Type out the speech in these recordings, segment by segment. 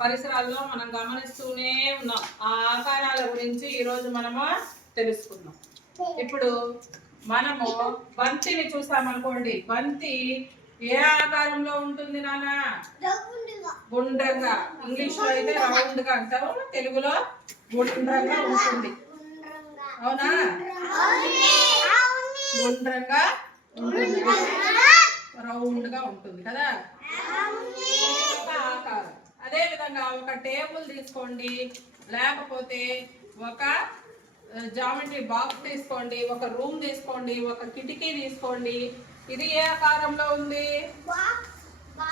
పరిసరాల్లో మనం గమనిస్తూనే ఉన్నాం. ఆ ఆకారాల గురించి ఈరోజు మనము తెలుసుకుందాం. ఇప్పుడు మనము బంతిని చూసామనుకోండి. బంతి ఏ ఆకారంలో ఉంటుంది నాన్న? గుండ్రంగా. ఇంగ్లీష్ లో అయితే రౌండ్ గా అంటారు, తెలుగులో గుండ్రంగా ఉంటుంది. అవునా? గుండ్రంగా ఉంటుంది, రౌండ్ గా ఉంటుంది కదా. ఆకారం. అదే విధంగా ఒక టేబుల్ తీసుకోండి, లేకపోతే ఒక జామెట్రీ బాక్స్ తీసుకోండి, ఒక రూమ్ తీసుకోండి, ఒక కిటికీ తీసుకోండి. ఇది ఏ ఆకారంలో ఉంది?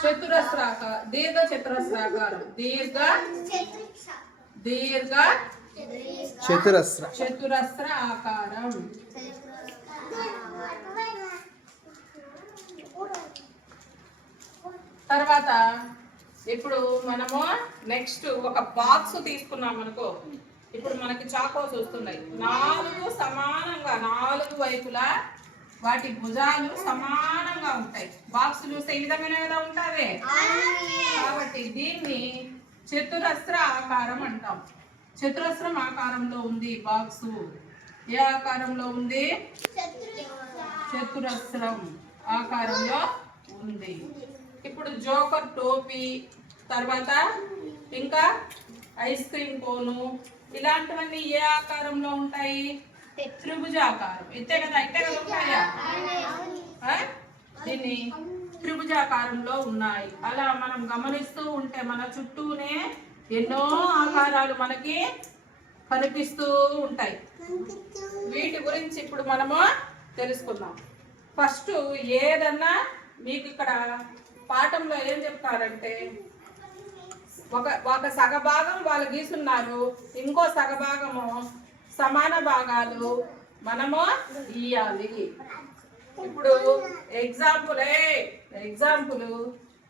చతురస్రాకారం, దీర్ఘ చతురస్రాకారం. దీర్ఘ చతురస్ర ఆకారం. తర్వాత ఇప్పుడు మనము నెక్స్ట్ ఒక బాక్స్ తీసుకున్నాం అనుకో. ఇప్పుడు మనకి చాకోస్ వస్తున్నాయి. 4 సమానంగా, 4 వైపులా వాటి భుజాలు సమానంగా ఉంటాయి. బాక్స్ చూస్తే ఈ విధంగానే కదా ఉంటుంది. కాబట్టి దీన్ని చతురస్ర ఆకారం అంటాం. చతురస్రం ఆకారంలో ఉంది బాక్స్. ఏ ఆకారంలో ఉంది? చతురస్రం ఆకారంలో ఉంది. ఇప్పుడు జోకర్ టోపీ, తర్వాత ఇంకా ఐస్ క్రీమ్ కోను, ఇలాంటివన్నీ ఏ ఆకారంలో ఉంటాయి? త్రిభుజాకారం. ఇట్టే కదా ఉంటాయా? దీన్ని త్రిభుజాకారంలో ఉన్నాయి. అలా మనం గమనిస్తూ ఉంటే మన చుట్టూనే ఎన్నో ఆకారాలు మనకి కనిపిస్తూ ఉంటాయి. వీటి గురించి ఇప్పుడు మనము తెలుసుకుందాం. ఫస్ట్ ఏదన్నా మీకు ఇక్కడ పాఠంలో ఏం చెప్తారంటే, ఒక సగభాగం వాళ్ళు గీసున్నారు, ఇంకో సగభాగము సమాన భాగాలు మనము గీయాలి. ఇప్పుడు ఎగ్జాంపుల్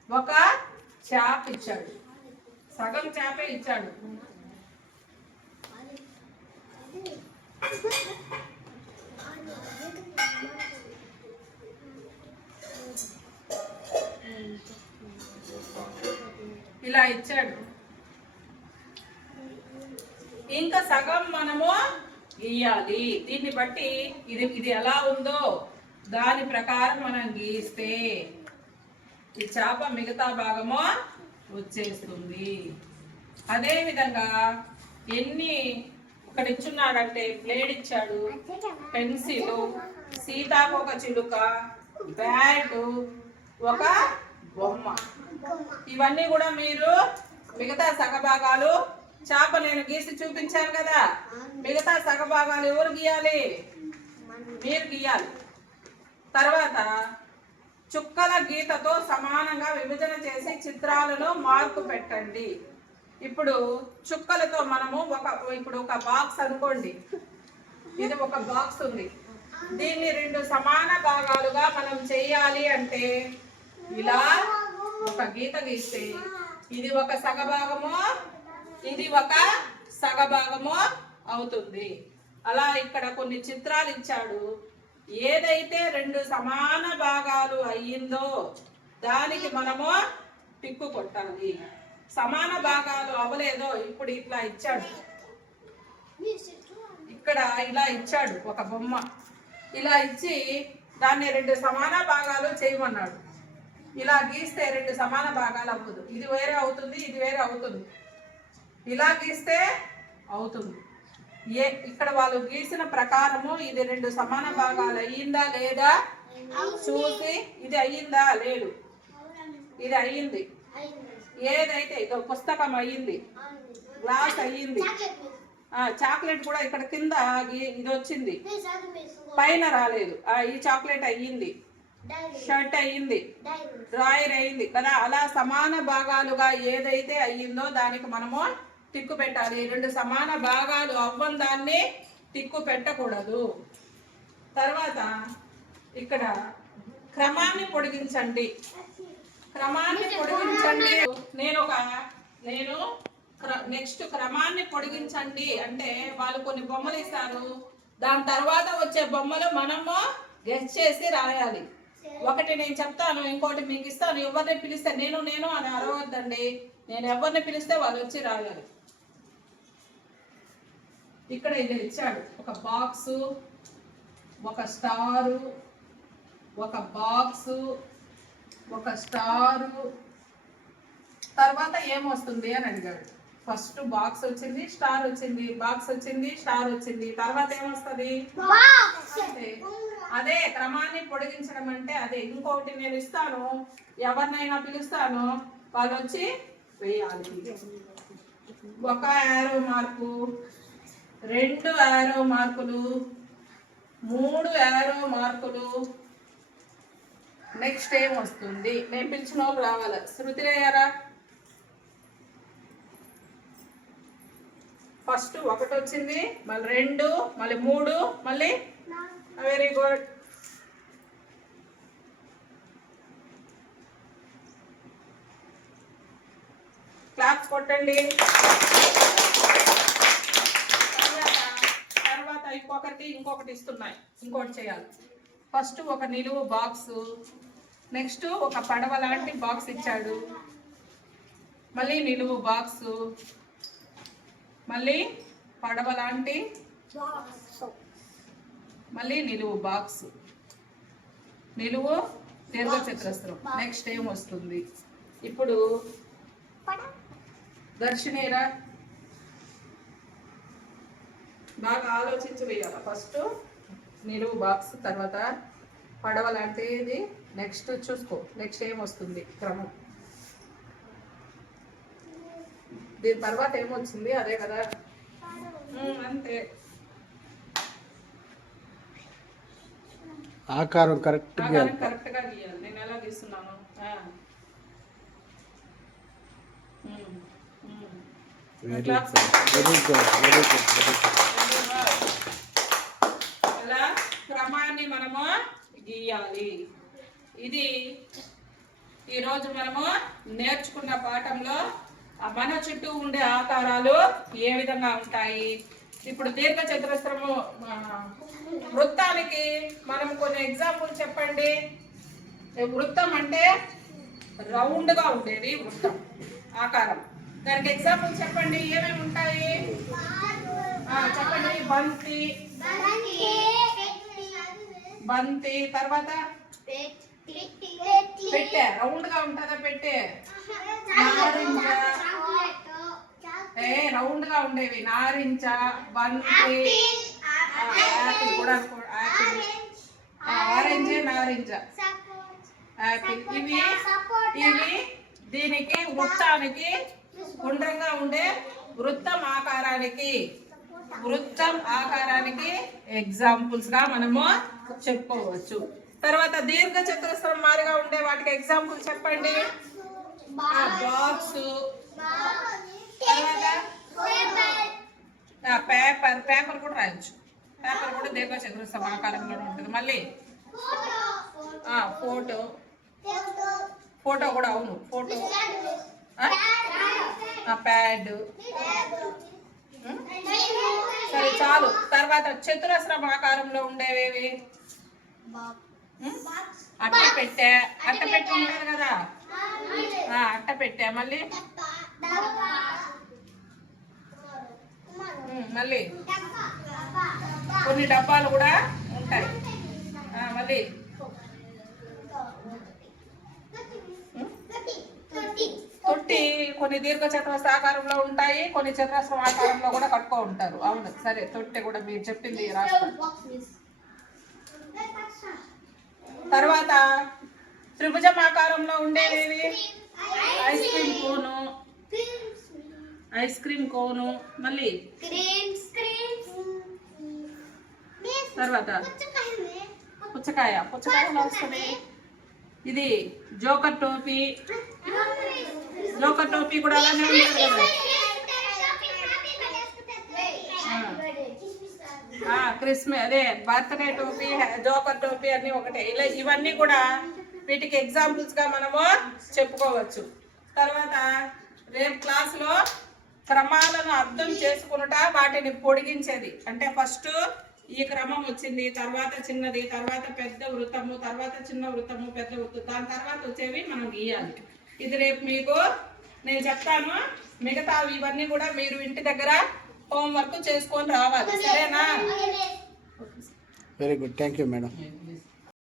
ఒక చేప ఇచ్చాడు, సగం చేపే ఇచ్చాడు. ఇలా ఇచ్చాడు, ఇంకా సగం మనము గీయాలి. దీన్ని బట్టి ఇది ఎలా ఉందో దాని ప్రకారం మనం గీస్తే ఈ చేప మిగతా భాగము వచ్చేస్తుంది. అదే విధంగా ఎన్ని ఇక్కడ ఇచ్చున్నాడంటే, ప్లేట్ ఇచ్చాడు, పెన్సిల్, సీతాకోక చిలుక, బ్యాట్, ఒక బొమ్మ. ఇవన్నీ కూడా మీరు మిగతా సగభాగాలు చేప నేను గీసి చూపించాను కదా, మిగతా సగభాగాలు ఎవరు గీయాలి? మీరు గీయాలి. తర్వాత చుక్కల గీతతో సమానంగా విభజన చేసి చిత్రాలను మార్కు పెట్టండి. ఇప్పుడు చుక్కలతో మనము ఇప్పుడు ఒక బాక్స్ అనుకోండి. ఇది ఒక బాక్స్ ఉంది. దీన్ని 2 సమాన భాగాలుగా మనం చేయాలి అంటే ఇలా ఒక గీత గీస్తే ఇది ఒక సగభాగము, ఇది ఒక సగభాగము అవుతుంది. అలా ఇక్కడ కొన్ని చిత్రాలు ఇచ్చాడు. ఏదైతే 2 సమాన భాగాలు అయ్యిందో దానికి మనము టిక్కు కొట్టాలి. సమాన భాగాలు అవ్వలేదో ఇప్పుడు ఇట్లా ఇచ్చాడు, ఇక్కడ ఇలా ఇచ్చాడు ఒక బొమ్మ. ఇలా ఇచ్చి దాన్ని 2 సమాన భాగాలు చేయమన్నాడు. ఇలా గీస్తే 2 సమాన భాగాలు అవ్వదు. ఇది వేరే అవుతుంది, ఇది వేరే అవుతుంది. ఇలా గీస్తే అవుతుంది. ఇక్కడ వాళ్ళు గీసిన ప్రకారము ఇది 2 సమాన భాగాలు అయ్యిందా లేదా చూసి, ఇది అయ్యిందా లేదు, ఇది అయ్యింది. ఏదైతే పుస్తకం అయ్యింది, గ్లాస్ అయ్యింది, చాక్లెట్ కూడా ఇక్కడ కింద ఇది వచ్చింది, పైన రాలేదు. ఈ చాక్లెట్ అయ్యింది, షర్ట్ అయ్యింది, డ్రాయర్ అయ్యింది కదా. అలా సమాన భాగాలుగా ఏదైతే అయ్యిందో దానికి మనము టిక్కు పెట్టాలి. 2 సమాన భాగాలు అవ్వని దాన్ని టిక్కు పెట్టకూడదు. తర్వాత ఇక్కడ క్రమాన్ని పొడిగించండి. నేను నెక్స్ట్ క్రమాన్ని పొడిగించండి అంటే వాళ్ళు కొన్ని బొమ్మలు ఇస్తారు. దాని తర్వాత వచ్చే బొమ్మలు మనము గెస్ చేసి రాయాలి. ఒకటి నేను చెప్తాను, ఇంకోటి మీకు ఇస్తాను. ఎవరిని పిలిస్తే నేను అని అరవద్దండి. నేను ఎవరిని పిలిస్తే వాళ్ళు వచ్చి రాయాలి. ఇక్కడ ఇది ఇచ్చాడు, ఒక బాక్సు, ఒక స్టారు, ఒక బాక్సు, ఒక స్టారు. తర్వాత ఏమొస్తుంది అని అడిగాడు. ఫస్ట్ బాక్స్ వచ్చింది, స్టార్ వచ్చింది, బాక్స్ వచ్చింది, స్టార్ వచ్చింది. తర్వాత ఏమొస్తుంది? అదే క్రమాన్ని పొడిగించడం అంటే అదే. ఇంకొకటి నేను ఇస్తాను, ఎవరినైనా పిలుస్తాను, వాళ్ళు వచ్చి వేయాలి. ఒక యారో మార్కు, 2 యారో మార్కులు, 3 యారో మార్కులు. నెక్స్ట్ ఏం వస్తుంది? నేను పిలిచిన వాళ్ళు రావాలి. శృతి అయ్యారా? ఫస్ట్ 1 వచ్చింది, మళ్ళీ 2, మళ్ళీ 3, మళ్ళీ వెరీ గుడ్. క్లాప్స్ కొట్టండి. తర్వాత ఇంకొకటి ఇస్తున్నాయి, ఇంకోటి చేయాలి. ఫస్ట్ ఒక నిలువు బాక్సు, నెక్స్ట్ ఒక పడవ లాంటి బాక్స్ ఇచ్చాడు, మళ్ళీ నిలువు బాక్సు, మళ్ళీ పడవ లాంటి, మళ్ళీ నిలువు బాక్స్, నిలువు దీర్ఘ చతురస్రం. నెక్స్ట్ ఏం వస్తుంది? ఇప్పుడు దర్శనేరా బాగా ఆలోచించి వేయాలి. ఫస్ట్ నిలువు బాక్స్, తర్వాత పడవ లాంటిది, నెక్స్ట్ చూసుకో నెక్స్ట్ ఏం వస్తుంది క్రమం. దీని తర్వాత ఏమొచ్చింది? అదే కదా, అంతే. ఆకారం కరెక్ట్ గా గీయాలి. నేను ఎలా గీస్తున్నాను? అలా క్రమాన్ని మనము గీయాలి. ఇది ఈరోజు మనము నేర్చుకున్న పాఠంలో మన చుట్టూ ఉండే ఆకారాలు ఏ విధంగా ఉంటాయి. ఇప్పుడు దీర్ఘ చతురస్రము, వృత్తానికి మనం కొన్ని ఎగ్జాంపుల్ చెప్పండి. వృత్తం అంటే రౌండ్గా ఉండేది వృత్తం ఆకారం. దానికి ఎగ్జాంపుల్ చెప్పండి, ఏమేమి ఉంటాయి చెప్పండి. బంతి, తర్వాత పెట్టే, రౌండ్గా ఉంటుందా పెట్టే? నారింజ, రౌండ్గా ఉండేవి నారింజ, బంతి, యాపిల్ కూడా, ఆరెంజ్, నారింజ, యాపిల్. ఇవి దీనికి వృత్తానికి, గుండ్రంగా ఉండే వృత్తం ఆకారానికి ఎగ్జాంపుల్స్ గా మనము చెప్పుకోవచ్చు. తర్వాత దీర్ఘ చతురస్రం మారిగా ఉండే వాటికి ఎగ్జాంపుల్ చెప్పండి. బాక్స్, తర్వాత పేపర్ కూడా రాయొచ్చు. పేపర్ కూడా దీర్ఘ చతురస్రం ఆకారంలో ఉంటుంది. మళ్ళీ ఫోటో కూడా, అవును ఫోటో, ప్యాడ్. సరే చాలు. తర్వాత చతురస్రం ఆకారంలో ఉండేవేవి? అట్టపెట్టె ఉంటారు కదా, అట్టపెట్టె. మళ్ళీ కొన్ని డబ్బాలు కూడా ఉంటాయి. మళ్ళీ తొట్టి కొన్ని దీర్ఘ చతురస్ర ఆకారంలో ఉంటాయి, కొన్ని చతురస్రం ఆకారంలో కూడా కట్టుకో ఉంటారు. అవును సరే, తొట్టె కూడా మీరు చెప్పింది రాస్తాను. తర్వాత త్రిభుజం ఆకారంలో ఉండేవి ఐస్ క్రీమ్ కోను, మళ్ళీ తర్వాత పుచ్చకాయ వస్తుంది. ఇది జోకర్ టోపీ కూడా అలానే ఉంటుంది కదా. క్రిస్మస్, అదే బర్త్డే టోపీ, జోకర్ టోపీ అన్ని ఒకటే. ఇలా ఇవన్నీ కూడా వీటికి ఎగ్జాంపుల్స్ గా మనము చెప్పుకోవచ్చు. తర్వాత రేపు క్లాసులో క్రమాలను అర్థం చేసుకునుట, వాటిని పొడిగించేది. అంటే ఫస్ట్ ఈ క్రమం వచ్చింది, తర్వాత చిన్నది, తర్వాత పెద్ద వృత్తము, తర్వాత చిన్న వృత్తము, పెద్ద వృత్తం, దాని తర్వాత వచ్చేవి మనం గీయాలి. ఇది రేపు మీకు నేను చెప్తాను, మిగతా ఇవన్నీ కూడా మీరు ఇంటి దగ్గర హోంవర్క్ చేసుకొని రావాలి, సరేనా? Very good, thank you madam.